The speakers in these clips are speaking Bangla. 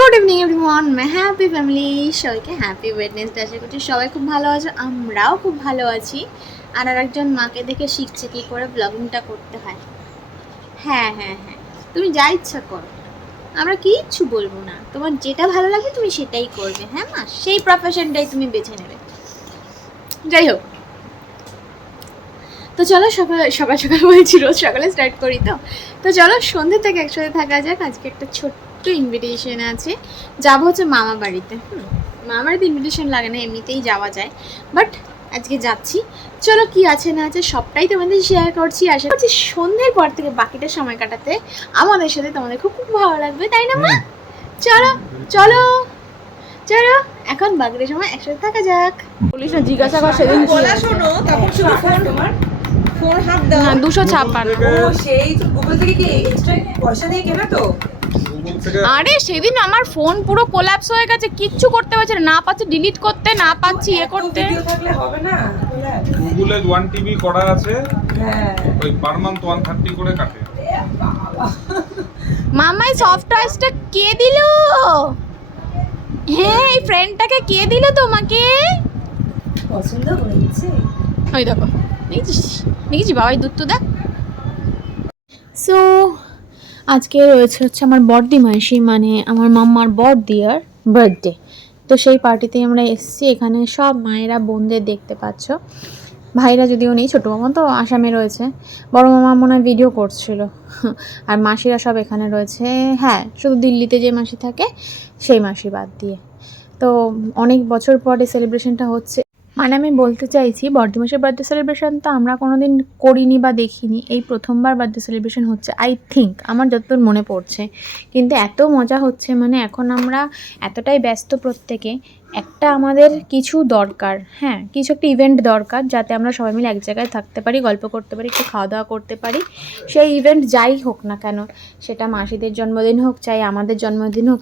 গুড ইভিনিং এভরিওয়ান, মাই হ্যাপি ফ্যামিলি। সবাইকে হ্যাপি ওয়েডনেসডে। আশা করছি সবাই খুব ভালো আছো, আমরাও খুব ভালো আছি। আর আরেকজন মাকে দেখে শিখছে কী করে ব্লগিংটা করতে হয়। হ্যাঁ হ্যাঁ হ্যাঁ, তুমি যা ইচ্ছা করো, আমরা কিচ্ছু বলবো না। তোমার যেটা ভালো লাগে তুমি সেটাই করবে। হ্যাঁ মা, সেই প্রফেশনটাই তুমি বেছে নেবে। যাই হোক, তো চলো সকাল সকাল সকাল বলছি, রোজ সকালে স্টার্ট করি। তো চলো সন্ধ্যে থেকে একসাথে থাকা যাক। আজকে একটা ছোট্ট ইনভিটেশন আছে, যাবো হচ্ছে মামা বাড়িতে। মামা বাড়িতে ইনভিটেশন লাগে না, এমনিতেই যাওয়া যায়, বাট আজকে যাচ্ছি। চলো কি আছে না আছে সবটাই তোমাদের শেয়ার করছি। আশা করছি সন্ধ্যের পর থেকে বাকিটা সময় কাটাতে আমাদের সাথে তোমাদের খুব খুব ভালো লাগবে, তাই না মা? চলো চলো চলো, এখন বাকিটা সময় একসাথে থাকা যাক। পুলিশ না জিজ্ঞাসা কর সেদিন বলা শোনো, তখন শুধু ফোন ফোন হাত দাও। না 256। ও সেই তো গুগল থেকে কি এক্সট্রা পয়সা দিয়ে কেনা তো? আরে সেদিন আমার ফোন পুরো কোল্যাপস হয়ে গেছে, কিচ্ছু করতে পারছি না, পাচ্ছি ডিলিট করতে, না পাচ্ছি এ করতে। ভিডিও থাকলে হবে না। গুগলে 1 টিবি করা আছে, হ্যাঁ ওই পার মান্থ 130 করে কাটে। মামাই সফট টয়েসটা কে দিল? হ্যাঁ, এই ফ্রেন্ডটাকে কে দিল তোমাকে? পছন্দ হয়েছে। ওই দেখো, দেখেছিস দেখেছি বাবাই দুধ তো দেখ। সো আজকে রয়েছে হচ্ছে আমার বড়দি মাসি, মানে আমার মাম্মার বড়দিয়ার বার্থডে। তো সেই পার্টিতেই আমরা এসেছি। এখানে সব মায়েরা বোনদের দেখতে পাচ্ছ, ভাইরা যদিও নেই, ছোটো মামা তো আসামে রয়েছে, বড় মামা মনে হয় ভিডিও করছিল, আর মাসিরা সব এখানে রয়েছে। হ্যাঁ, শুধু দিল্লিতে যে মাসি থাকে সেই মাসি বাদ দিয়ে। তো অনেক বছর পরে সেলিব্রেশনটা হচ্ছে, মানে আমি বলতে চাইছি বড়দি মাসের বার্থডে সেলিব্রেশন তো আমরা কোনোদিন করিনি বা দেখিনি, এই প্রথমবার বার্থডে সেলিব্রেশন হচ্ছে আই থিঙ্ক, আমার যতদূর মনে পড়ছে। কিন্তু এত মজা হচ্ছে, মানে এখন আমরা এতটাই ব্যস্ত প্রত্যেকে, একটা আমাদের কিছু দরকার, হ্যাঁ কিছু একটা ইভেন্ট দরকার, যাতে আমরা সবাই মিলে এক জায়গায় থাকতে পারি, গল্প করতে পারি, একটু খাওয়া দাওয়া করতে পারি। সেই ইভেন্ট যাই হোক না কেন, সেটা মাসিদের জন্মদিন হোক, চাই আমাদের জন্মদিন হোক,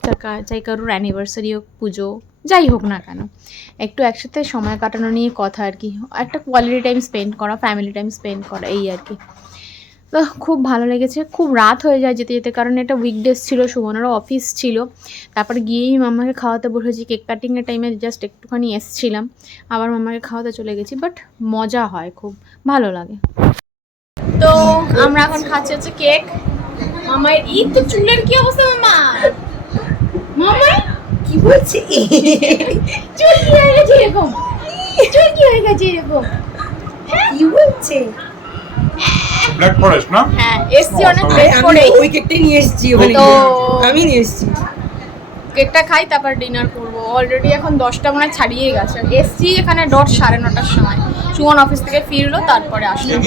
চাই কারোর অ্যানিভার্সারি হোক, পুজো, যাই হোক না কেন, একটু একসাথে সময় কাটানো নিয়ে কথা আর কি, একটা কোয়ালিটি টাইম স্পেন্ড করা, ফ্যামিলি টাইম স্পেন্ড করা, এই আর কি। তো খুব ভালো লেগেছে। খুব রাত হয়ে যায় যেতে যেতে, কারণ এটা উইকডেজ ছিল, সুমনেরও অফিস ছিল। তারপরে গিয়েই মাম্মাকে খাওয়াতে বসেছি, কেক কাটিংয়ের টাইমে জাস্ট একটুখানি এসছিলাম, আবার মাম্মাকে খাওয়াতে চলে গেছি। বাট মজা হয়, খুব ভালো লাগে। তো আমরা এখন খাচ্ছি হচ্ছে কেক। মামার এই তো চুলের কি অবস্থা মামা? মামা কি বলছে? চুল কি হয়ে গেছে এরকম? চুল কি হয়ে গেছে এরকম? কি বলছে? ব্ল্যাক ফরেস্ট না? হ্যাঁ, এসছি অনেক লেট করে। ওই কেকটাই নিয়ে এসেছি ওখানে, আমি নিয়ে এসেছি। কেকটা খাই তারপর ডিনার করবো। অলরেডি এখন 10টা মনে ছাড়িয়ে গেছে। এসছি এখানে 9:30টার সময়, সুমন অফিস থেকে ফিরলো, তারপরে আসলাম।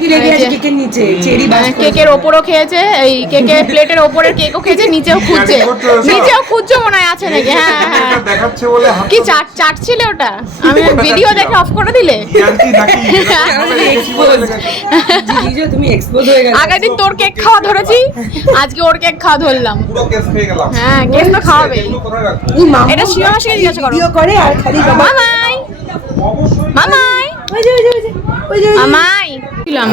কি রেডি আছে কেকের নিচে? চেরি বাস কেকের ওপরও খেয়েছে, এই কেকের প্লেটের ওপরের কেকও খেয়েছে, নিচেও খুঁজছে, নিচেও খুঁজছে মনে হয় আছে নাকি। হ্যাঁ হ্যাঁ, দেখাচ্ছে বলে কি চাটছিল ওটা? আমি ভিডিও দেখে অফ করে দিলে। তুমি এক্সপোজ হয়ে গেছো। আগের দিন তোর কেক খাওয়া ধরেছি, আজকে ওর কেক খাওয়া ধরলাম। পুরো কেস পেয়ে গেলাম। হ্যাঁ, কেক তো খাওয়াবে। কোথায় রাখবো? এটা শিবা মাসিকে জিজ্ঞাসা করো। ভিডিও করে আর খালি মামাই অবশ্যই মামাই ওই যে মামাই ছিলাম।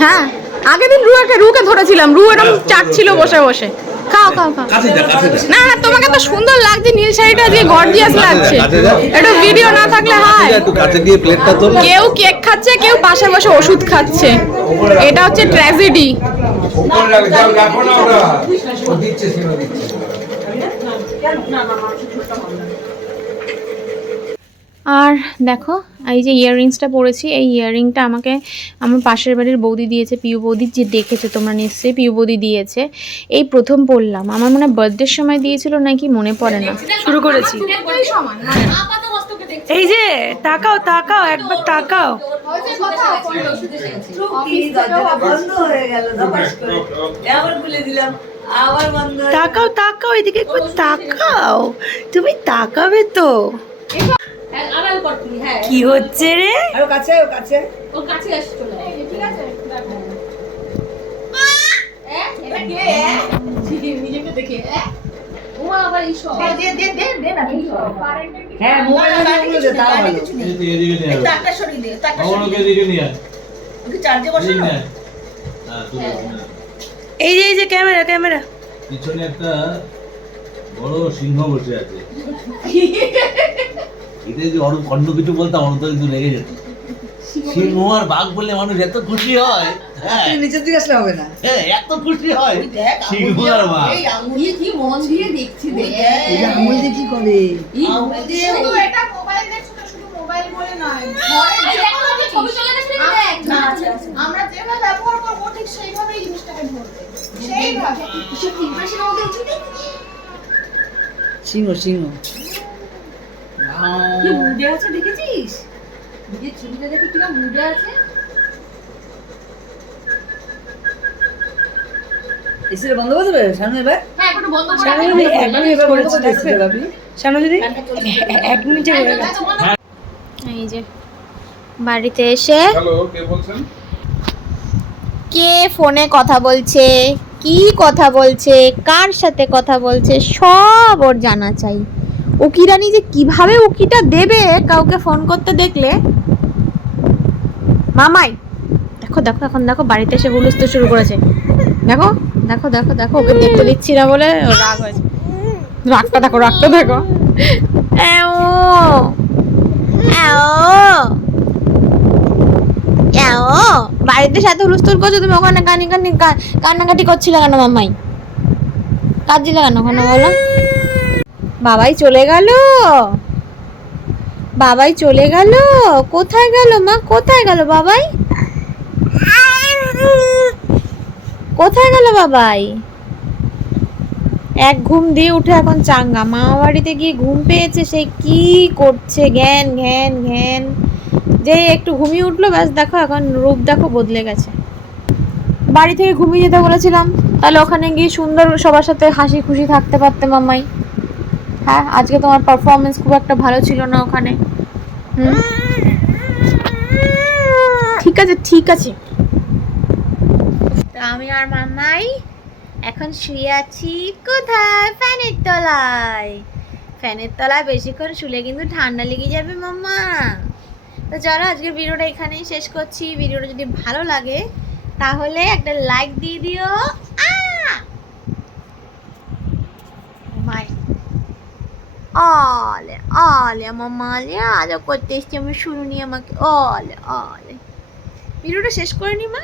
হ্যাঁ, আগের দিন রুকে ধরেছিলাম, রু এরকম চাটছিল বসে বসে। খাও খাও খাও। না না, তোমাকে তো সুন্দর লাগছে, নীল শাড়িটা দিয়ে গর্জিয়াস লাগছে। একটু ভিডিও না থাকলে হয়। কেউ কেক খাচ্ছে, কেউ পাশে বসে ওষুধ খাচ্ছে, এটা হচ্ছে ট্র্যাজেডি। রাখো না ওরা। ও দিচ্ছে সিনো দিচ্ছে। আর দেখো এই যে ইয়াররিংসটা পরেছি, এই ইয়াররিংটা আমাকে আমার পাশের বাড়ির বৌদি দিয়েছে, পিউ বৌদি, যে দেখেছো তোমরা নিশ্চয়ই, পিউ বৌদি দিয়েছে। এই প্রথম পরলাম, আমার মনে হয় বার্থডের সময় দিয়েছিল নাকি মনে পড়ে না। শুরু করেছি। এই যে তাকাও তাকাও, একবার তাকাও। তাকাও তাকাও, এদিকে একবার তাকাও, তুমি তাকাবে তো। কি হচ্ছে রে? এই যে ক্যামেরা ক্যামেরা পিছনে একটা বড় সিংহ বসে আছে। এটা যে অন্য কিছু বলতাম অন্য কিন্তু লেগে যেত। সিংহ আর বাঘ বললে মানুষ এত খুশি হয়। হ্যাঁ নিচের দিকে আসলে হবে না। হ্যাঁ এত খুশি হয় সিংহ আর বাঘ। এই আঙুল কি মন দিয়ে দেখছি দেখ। এই আঙুল দিয়ে কি করে? আঙুল দিয়ে শুধু এটা মোবাইল দেখছো না, শুধু মোবাইল বলে নয়, ঘরে দেখো না, ছবি চলে গেছে দেখ। আমরা যেভাবে ব্যবহার করবো ঠিক সেইভাবেই জিনিসটাকে ধরবে, সেইভাবে। কিসব ইমপ্রেশন আমাদের উচিত সিংহ সিংহ। কি মুডে আছে দেখেছিস? নিজের ছবিটা দেখে কিরকম মুডে আছে। এসে বন্ধ করে দেবে সামনে এবার। হ্যাঁ একটু বন্ধ করে সামনে যদি একবার এবার করেছে দেখতে পাবি। সামনে যদি 1 মিনিটে হয়ে গেছে। এই যে বাড়িতে এসে হ্যালো, কে বলছেন? কে ফোনে কথা বলছে, কি কথা বলছে, কার সাথে কথা বলছে, সব ওর জানা চাই। উকিরানি যে কিভাবে উকিটা দেবে কাউকে ফোন করতে দেখলে। মামাই দেখো দেখো, এখন দেখো বাড়িতে এসে হুলস্থ শুরু করেছে। দেখো দেখো দেখো দেখো, ওকে দেখতে দিচ্ছি না বলে ওর রাগ হয়েছে। রাগটা দেখো, রাগটা দেখো। এও এও এও, বাড়িতে সাথে হুলস্থুল করছো তুমি, ওখানে কান্নাকাটি করছিলে কেন মামাই? কাঁদছিলে কেন ওখানে বলো? বাবাই চলে গেল, বাবাই চলে গেল। কোথায় গেল মা, কোথায় গেল বাবাই? কোথায় গেল বাবাই? এক ঘুম দিয়ে উঠে এখন চাঙ্গা, মামা বাড়িতে গিয়ে ঘুম পেয়েছে, সে কি করছে ঘ্যান ঘ্যান ঘ্যান। যে একটু ঘুমিয়ে উঠলো ব্যাস, দেখো এখন রূপ দেখো বদলে গেছে। বাড়ি থেকে ঘুমিয়ে যেতে বলেছিলাম, তাহলে ওখানে গিয়ে সুন্দর সবার সাথে হাসি খুশি থাকতে পারতে মামাই। হ্যাঁ আজকে তোমার পারফরমেন্স খুব একটা ভালো ছিল না ওখানে। ঠিক আছে ঠিক আছে। তো আমি আর মামাই এখন শুয়ে আছি কোথায়? ফ্যানের তলায়। ফ্যানের তলায় বেশিক্ষণ শুলে কিন্তু ঠান্ডা লেগে যাবে মামা। তো চলো আজকের ভিডিওটা এখানেই শেষ করছি। ভিডিওটা যদি ভালো লাগে তাহলে একটা লাইক দিয়ে দিও। মাই অলে অলে মামালে আজ করতে এসছি আমি, শুনুনি আমাকে অলে অলে। ভিডিওটা শেষ করে নি মা,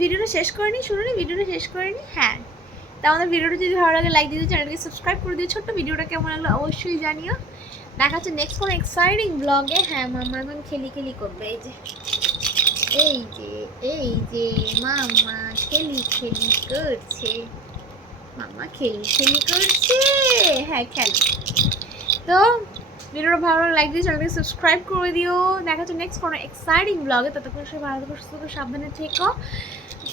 ভিডিওটা শেষ করে নি, শুনুনি ভিডিওটা শেষ করে নি। হ্যাঁ তা আমাদের ভিডিওটা যদি ভালো লাগে লাইক দিয়ে দিও, চ্যানেলকে সাবস্ক্রাইব করে দিও। ছোট্ট ভিডিওটা কেমন লাগলো অবশ্যই জানিও। দেখা হচ্ছে নেক্সট কোনো এক্সাইটিং ব্লগে। হ্যাঁ মামা এখন খেলি খেলি করবে। এই যে এই যে এই যে মামা খেলি খেলি করছে, মামা খেলি খেলি করছে। হ্যাঁ খেলো। তো ভিডিওটা ভালো লাগলে লাইক দিয়ে চ্যানেলকে সাবস্ক্রাইব করে দিও। দেখা হচ্ছে নেক্সট কোনো এক্সাইটিং ব্লগে। ততক্ষণ সবাই ভালো থেকো, সুস্থ থেকো, সাবধানে থেকো।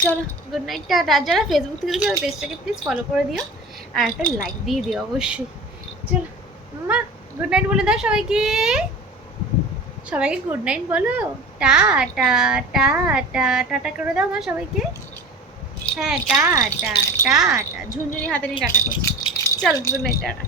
চলো গুড নাইট টাটা। যারা ফেসবুক থেকে দেখছো পেজটাকে প্লিজ ফলো করে দিও আর একটা লাইক দিয়ে দিও অবশ্যই। চলো মামা গুড নাইট বলে দাও সবাইকে, সবাইকে গুড নাইট বলো। টাটা টাটা টাটা করে দাও মা সবাইকে। হ্যাঁ টাটা টাটা, ঝুনঝুনি হাতে নিয়ে টাটা করছি। চলো গুড নাইট টাটা।